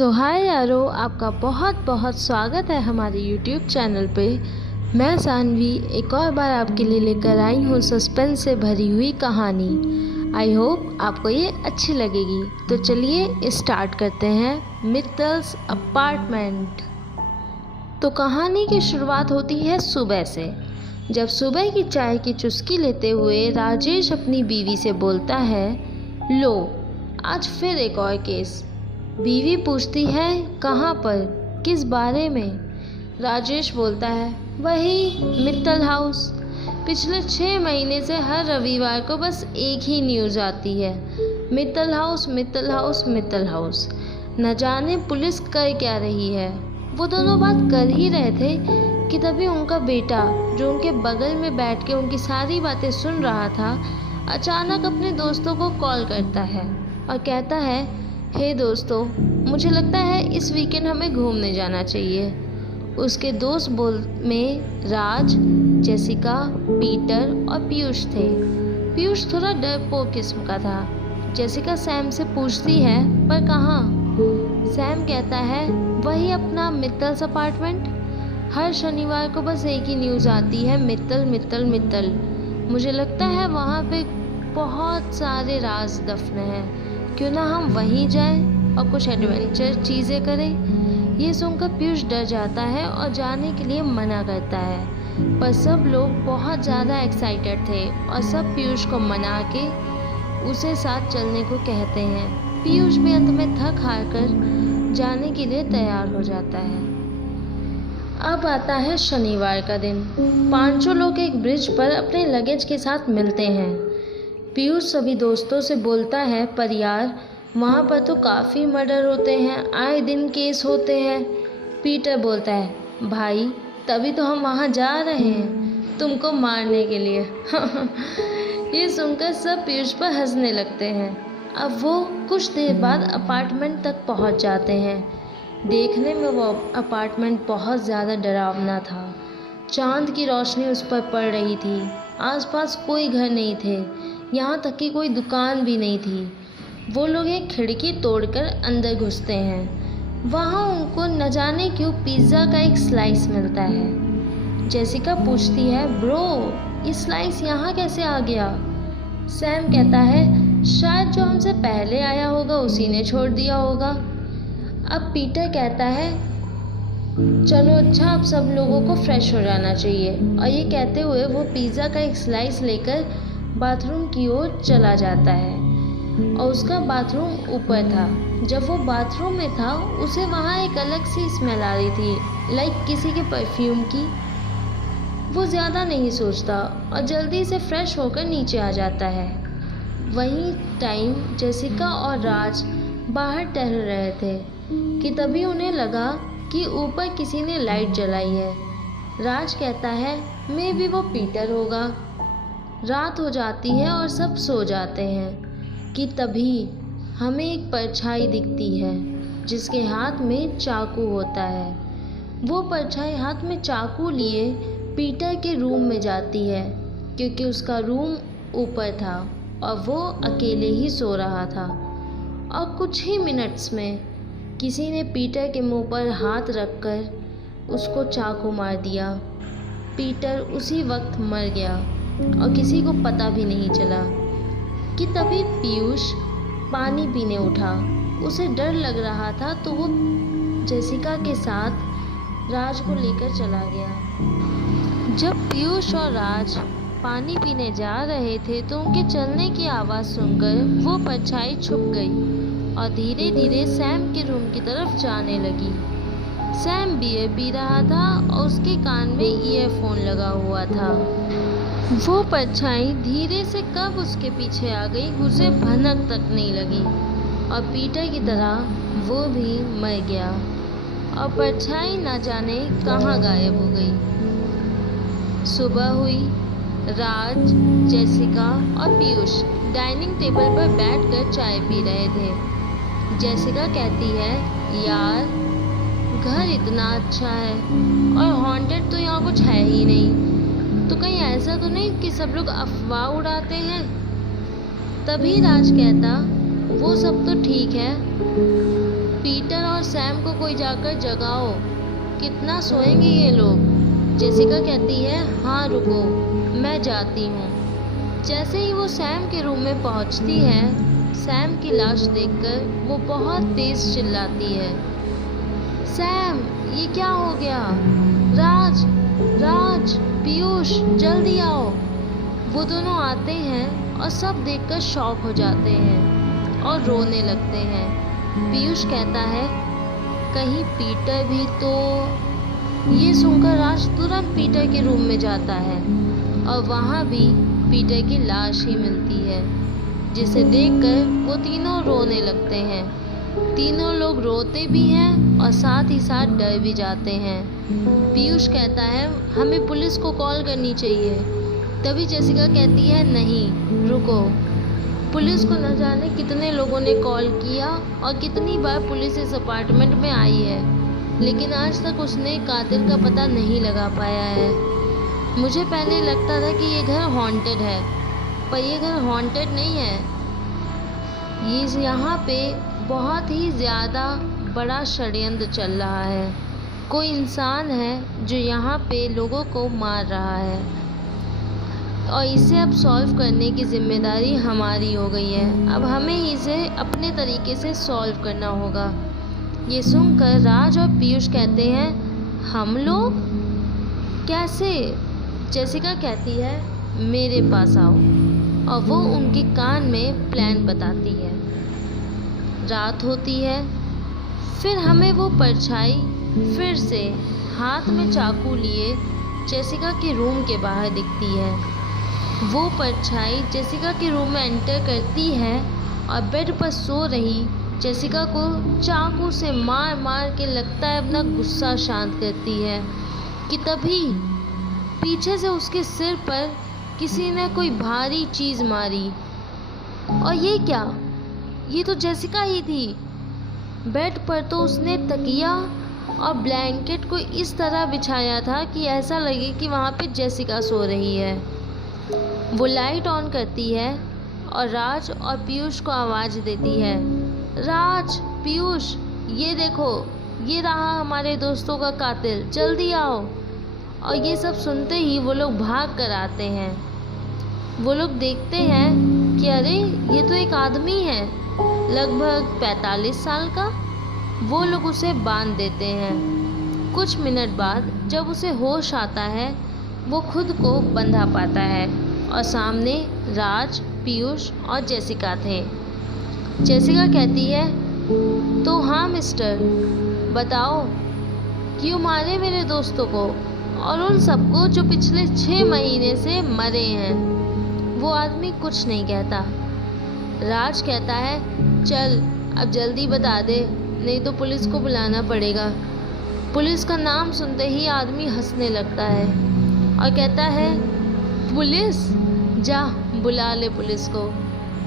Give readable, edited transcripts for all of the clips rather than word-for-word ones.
हाय यारो, आपका बहुत बहुत स्वागत है हमारे YouTube चैनल पे। मैं सानवी एक और बार आपके लिए लेकर आई हूँ सस्पेंस से भरी हुई कहानी। आई होप आपको ये अच्छी लगेगी। तो चलिए स्टार्ट करते हैं मित्तल्स अपार्टमेंट। तो कहानी की शुरुआत होती है सुबह से, जब सुबह की चाय की चुस्की लेते हुए राजेश अपनी बीवी से बोलता है, लो आज फिर एक और केस। बीवी पूछती है, कहाँ पर, किस बारे में? राजेश बोलता है, वही मित्तल हाउस। पिछले 6 महीने से हर रविवार को बस एक ही न्यूज़ आती है, Mittal house Mittal house Mittal house. न जाने पुलिस कर क्या रही है। वो दोनों बात कर ही रहे थे कि तभी उनका बेटा, जो उनके बगल में बैठ के उनकी सारी बातें सुन रहा था, अचानक अपने दोस्तों को कॉल करता है और कहता है, हे दोस्तों, मुझे लगता है इस वीकेंड हमें घूमने जाना चाहिए। उसके दोस्त में राज, जेसिका, पीटर और पीयूष थे। पीयूष थोड़ा डरपोक किस्म का था। जेसिका सैम से पूछती है, पर कहाँ? सैम कहता है, वही अपना मित्तल्स अपार्टमेंट। हर शनिवार को बस एक ही न्यूज़ आती है, मित्तल मित्तल मित्तल। मुझे लगता है वहाँ पे बहुत सारे राज दफन हैं। क्यों ना हम वहीं जाएं और कुछ एडवेंचर चीज़ें करें। ये सुनकर पीयूष डर जाता है और जाने के लिए मना करता है, पर सब लोग बहुत ज़्यादा एक्साइटेड थे और सब पीयूष को मना के उसे साथ चलने को कहते हैं। पीयूष भी अंत में थक हार कर जाने के लिए तैयार हो जाता है। अब आता है शनिवार का दिन। 500 लोग एक ब्रिज पर अपने लगेज के साथ मिलते हैं। पीयूष सभी दोस्तों से बोलता है, पर यार वहाँ पर तो काफ़ी मर्डर होते हैं, आए दिन केस होते हैं। पीटर बोलता है, भाई तभी तो हम वहाँ जा रहे हैं, तुमको मारने के लिए। ये सुनकर सब पीयूष पर हंसने लगते हैं। अब वो कुछ देर बाद अपार्टमेंट तक पहुँच जाते हैं। देखने में वो अपार्टमेंट बहुत ज़्यादा डरावना था। चांद की रोशनी उस पर पड़ रही थी। आसपास कोई घर नहीं थे, यहाँ तक कि कोई दुकान भी नहीं थी। वो लोग एक खिड़की तोड़कर अंदर घुसते हैं। वहाँ उनको न जाने क्यों पिज़्ज़ा का एक स्लाइस मिलता है। जेसिका पूछती है, ब्रो ये स्लाइस यहाँ कैसे आ गया? सैम कहता है, शायद जो हमसे पहले आया होगा उसी ने छोड़ दिया होगा। अब पीटर कहता है, चलो अच्छा, अब सब लोगों को फ्रेश हो जाना चाहिए। और ये कहते हुए वो पिज़्ज़ा का एक स्लाइस लेकर बाथरूम की ओर चला जाता है। और उसका बाथरूम ऊपर था। जब वो बाथरूम में था, उसे वहाँ एक अलग सी स्मेल आ रही थी, लाइक किसी के परफ्यूम की। वो ज़्यादा नहीं सोचता और जल्दी से फ्रेश होकर नीचे आ जाता है। वहीं टाइम जेसिका और राज बाहर टहल रहे थे कि तभी उन्हें लगा कि ऊपर किसी ने लाइट जलाई है। राज कहता है, मे बी वो पीटर होगा। रात हो जाती है और सब सो जाते हैं कि तभी हमें एक परछाई दिखती है जिसके हाथ में चाकू होता है। वो परछाई हाथ में चाकू लिए पीटर के रूम में जाती है, क्योंकि उसका रूम ऊपर था और वो अकेले ही सो रहा था। और कुछ ही मिनट्स में किसी ने पीटर के मुंह पर हाथ रखकर उसको चाकू मार दिया। पीटर उसी वक्त मर गया और किसी को पता भी नहीं चला। कि तभी पीयूष पानी पीने उठा। उसे डर लग रहा था, तो वो जेसिका के साथ राज को लेकर चला गया। जब पीयूष और राज पानी पीने जा रहे थे तो उनके चलने की आवाज़ सुनकर वो परछाई छुप गई और धीरे धीरे सैम के रूम की तरफ जाने लगी। सैम बियर पी रहा था और उसके कान में ईयरफोन लगा हुआ था। वो परछाई धीरे से कब उसके पीछे आ गई, उसे भनक तक नहीं लगी और पीटर की तरह वो भी मर गया और परछाई न जाने कहाँ गायब हो गई। सुबह हुई। राज, जेसिका और पीयूष डाइनिंग टेबल पर बैठकर चाय पी रहे थे। जेसिका कहती है, यार घर इतना अच्छा है और हॉन्टेड तो यहाँ कुछ है ही नहीं, तो कहीं ऐसा तो नहीं कि सब लोग अफवाह उड़ाते हैं? तभी राज कहता, वो सब तो ठीक है, पीटर और सैम को कोई जाकर जगाओ, कितना सोएंगे ये लोग। जेसिका कहती है हाँ रुको, मैं जाती हूँ। जैसे ही वो सैम के रूम में पहुँचती है, सैम की लाश देखकर वो बहुत तेज चिल्लाती है, सैम ये क्या हो गया, राज राज पीयूष जल्दी आओ। वो दोनों आते हैं और सब देखकर शॉक हो जाते हैं और रोने लगते हैं। पीयूष कहता है कहीं पीटर भी तो। ये सुनकर राज तुरंत पीटर के रूम में जाता है और वहाँ भी पीटर की लाश ही मिलती है, जिसे देखकर वो तीनों रोने लगते हैं। तीनों लोग रोते भी हैं और साथ ही साथ डर भी जाते हैं। पीयूष कहता है हमें पुलिस को कॉल करनी चाहिए। तभी जेसिका कहती है नहीं रुको, पुलिस को न जाने कितने लोगों ने कॉल किया और कितनी बार पुलिस इस अपार्टमेंट में आई है, लेकिन आज तक उसने कातिल का पता नहीं लगा पाया है। मुझे पहले लगता था कि ये घर हॉन्टेड है, पर ये घर हॉन्टेड नहीं है। ये यहाँ पे बहुत ही ज़्यादा बड़ा षड्यंत्र चल रहा है। कोई इंसान है जो यहाँ पे लोगों को मार रहा है और इसे अब सॉल्व करने की जिम्मेदारी हमारी हो गई है। अब हमें इसे अपने तरीके से सॉल्व करना होगा। ये सुनकर राज और पीयूष कहते हैं हम लोग कैसे। जेसिका कहती है मेरे पास आओ, और वो उनके कान में प्लान बताती है। रात होती है, फिर हमें वो परछाई फिर से हाथ में चाकू लिए जेसिका के रूम के बाहर दिखती है। वो परछाई जेसिका के रूम में एंटर करती है और बेड पर सो रही जेसिका को चाकू से मार मार के लगता है अपना गुस्सा शांत करती है कि तभी पीछे से उसके सिर पर किसी ने कोई भारी चीज़ मारी। और ये क्या, ये तो जेसिका ही थी। बेड पर तो उसने तकिया और ब्लैंकेट को इस तरह बिछाया था कि ऐसा लगे कि वहाँ पे जेसिका सो रही है। वो लाइट ऑन करती है और राज और पीयूष को आवाज़ देती है, राज पीयूष ये देखो, ये रहा हमारे दोस्तों का कातिल, जल्दी आओ। और ये सब सुनते ही वो लोग भाग कर आते हैं। वो लोग देखते हैं कि अरे ये तो एक आदमी है लगभग 45 साल का। वो लोग उसे बांध देते हैं। कुछ मिनट बाद जब उसे होश आता है, वो खुद को बंधा पाता है और सामने राज, पीयूष और जेसिका थे। जेसिका कहती है तो हाँ मिस्टर, बताओ क्यों मारे मेरे दोस्तों को और उन सबको जो पिछले 6 महीने से मरे हैं। वो आदमी कुछ नहीं कहता। राज कहता है चल अब जल्दी बता दे, नहीं तो पुलिस को बुलाना पड़ेगा। पुलिस का नाम सुनते ही आदमी हंसने लगता है और कहता है पुलिस, जा बुला ले पुलिस को,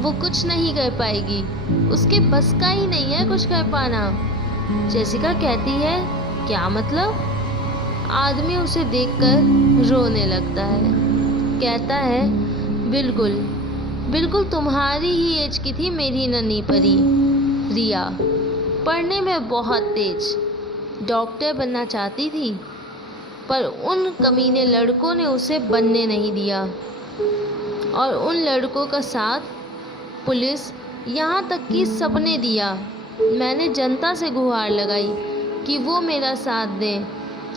वो कुछ नहीं कर पाएगी, उसके बस का ही नहीं है कुछ कर पाना। जेसिका कहती है क्या मतलब। आदमी उसे देखकर रोने लगता है, कहता है बिल्कुल बिल्कुल तुम्हारी ही एज की थी मेरी नन्ही परी रिया, पढ़ने में बहुत तेज, डॉक्टर बनना चाहती थी, पर उन कमीने लड़कों ने उसे बनने नहीं दिया और उन लड़कों का साथ पुलिस, यहाँ तक कि सबने दिया। मैंने जनता से गुहार लगाई कि वो मेरा साथ दें,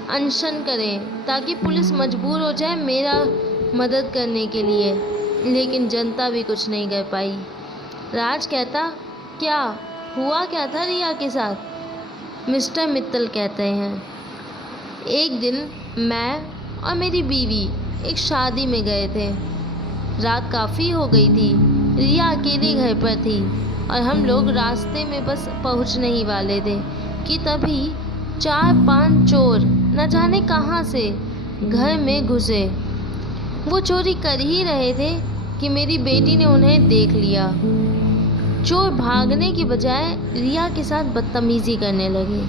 अनशन करें, ताकि पुलिस मजबूर हो जाए मेरा मदद करने के लिए, लेकिन जनता भी कुछ नहीं कर पाई। राज कहता क्या हुआ, क्या था रिया के साथ। मिस्टर मित्तल कहते हैं एक दिन मैं और मेरी बीवी एक शादी में गए थे। रात काफ़ी हो गई थी, रिया अकेली घर पर थी और हम लोग रास्ते में बस पहुंचने ही वाले थे कि तभी 4-5 चोर न जाने कहां से घर में घुसे। वो चोरी कर ही रहे थे कि मेरी बेटी ने उन्हें देख लिया। चोर भागने की बजाय रिया के साथ बदतमीज़ी करने लगे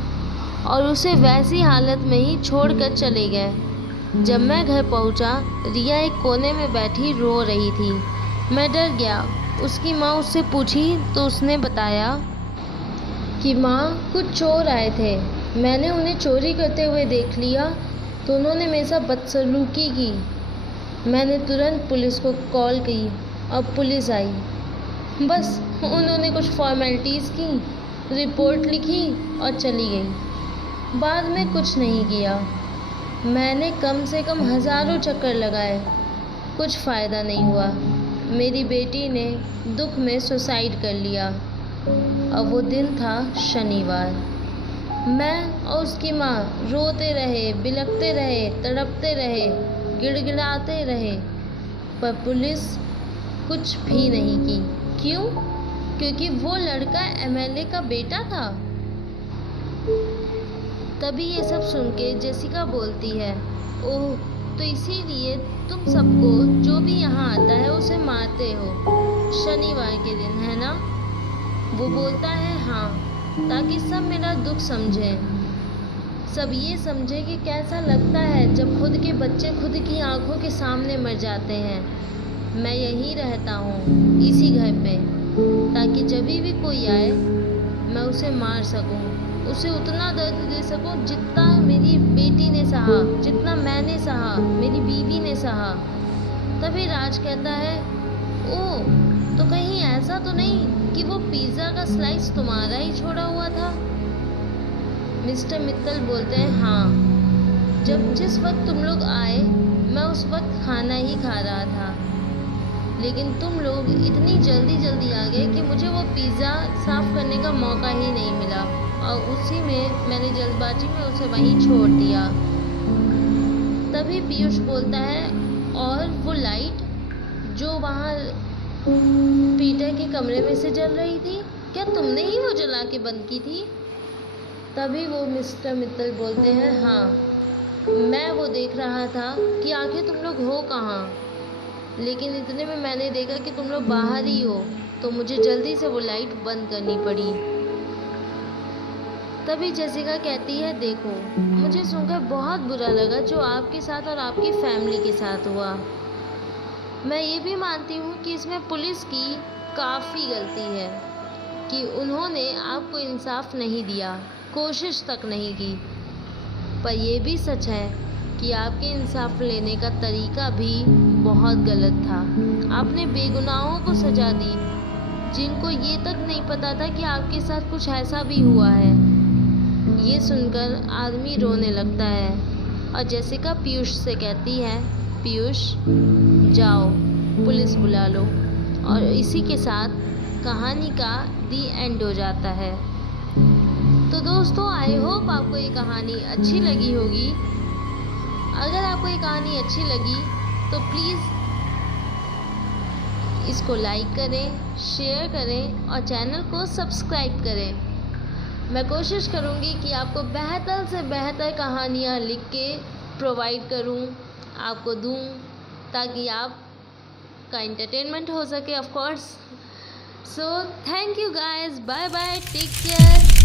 और उसे वैसी हालत में ही छोड़कर चले गए। जब मैं घर पहुंचा, रिया एक कोने में बैठी रो रही थी। मैं डर गया। उसकी माँ उससे पूछी तो उसने बताया कि माँ कुछ चोर आए थे, मैंने उन्हें चोरी करते हुए देख लिया तो उन्होंने मेरे साथ बदसलूकी की। मैंने तुरंत पुलिस को कॉल की और पुलिस आई। बस उन्होंने कुछ फॉर्मेलिटीज़ की, रिपोर्ट लिखी और चली गई। बाद में कुछ नहीं किया। मैंने कम से कम हज़ारों चक्कर लगाए, कुछ फ़ायदा नहीं हुआ। मेरी बेटी ने दुख में सुसाइड कर लिया और वो दिन था शनिवार। मैं और उसकी माँ रोते रहे, बिलखते रहे, तड़पते रहे, गिड़गिड़ाते रहे, पर पुलिस कुछ भी नहीं की। क्यों? क्योंकि वो लड़का एमएलए का बेटा था। तभी ये सब सुन के जेसिका बोलती है, ओह, तो इसीलिए तुम सबको जो भी यहाँ आता है उसे मारते हो शनिवार के दिन, है ना? वो बोलता है हाँ, ताकि सब मेरा दुख समझें, सब ये समझे कि कैसा लगता है जब खुद के बच्चे खुद की आंखों के सामने मर जाते हैं। मैं यहीं रहता हूँ, इसी घर पे, ताकि जब भी कोई आए मैं उसे मार सकूँ, उसे उतना दर्द दे सकूँ जितना मेरी बेटी ने सहा, जितना मैंने सहा, मेरी बीवी ने सहा। तभी राज कहता है, ओह, तो कहीं ऐसा तो नहीं कि वो पिज़्ज़ा का स्लाइस तुम्हारा ही छोड़ा हुआ था? मिस्टर मित्तल बोलते हैं, हाँ, जिस वक्त तुम लोग आए मैं उस वक्त खाना ही खा रहा था, लेकिन तुम लोग इतनी जल्दी आ गए कि मुझे वो पिज़्ज़ा साफ़ करने का मौका ही नहीं मिला और उसी में मैंने जल्दबाजी में उसे वहीं छोड़ दिया। तभी पीयूष बोलता है, और वो लाइट जो वहाँ पीटर के कमरे में से जल रही थी, क्या तुमने ही वो जला के बंद की थी? तभी वो मिस्टर मित्तल बोलते हैं, हाँ, मैं वो देख रहा था कि आखिर तुम लोग हो कहाँ, लेकिन इतने में मैंने देखा कि तुम लोग बाहर ही हो, तो मुझे जल्दी से वो लाइट बंद करनी पड़ी। तभी जेसिका कहती है, देखो, मुझे सुनकर बहुत बुरा लगा जो आपके साथ और आपकी फैमिली के साथ हुआ। मैं ये भी मानती हूँ कि इसमें पुलिस की काफ़ी गलती है कि उन्होंने आपको इंसाफ नहीं दिया, कोशिश तक नहीं की। पर यह भी सच है कि आपके इंसाफ लेने का तरीका भी बहुत गलत था। आपने बेगुनाहों को सजा दी जिनको ये तक नहीं पता था कि आपके साथ कुछ ऐसा भी हुआ है। ये सुनकर आदमी रोने लगता है और जेसिका पीयूष से कहती है, पीयूष, जाओ पुलिस बुला लो। और इसी के साथ कहानी का दी एंड हो जाता है। तो दोस्तों, आई होप आपको ये कहानी अच्छी लगी होगी। अगर आपको ये कहानी अच्छी लगी तो प्लीज़ इसको लाइक करें, शेयर करें और चैनल को सब्सक्राइब करें। मैं कोशिश करूँगी कि आपको बेहतर से बेहतर कहानियाँ लिख के प्रोवाइड करूँ, आपको दूँ, ताकि आपका एंटरटेनमेंट हो सके, of course. So thank you guys, bye bye, take care.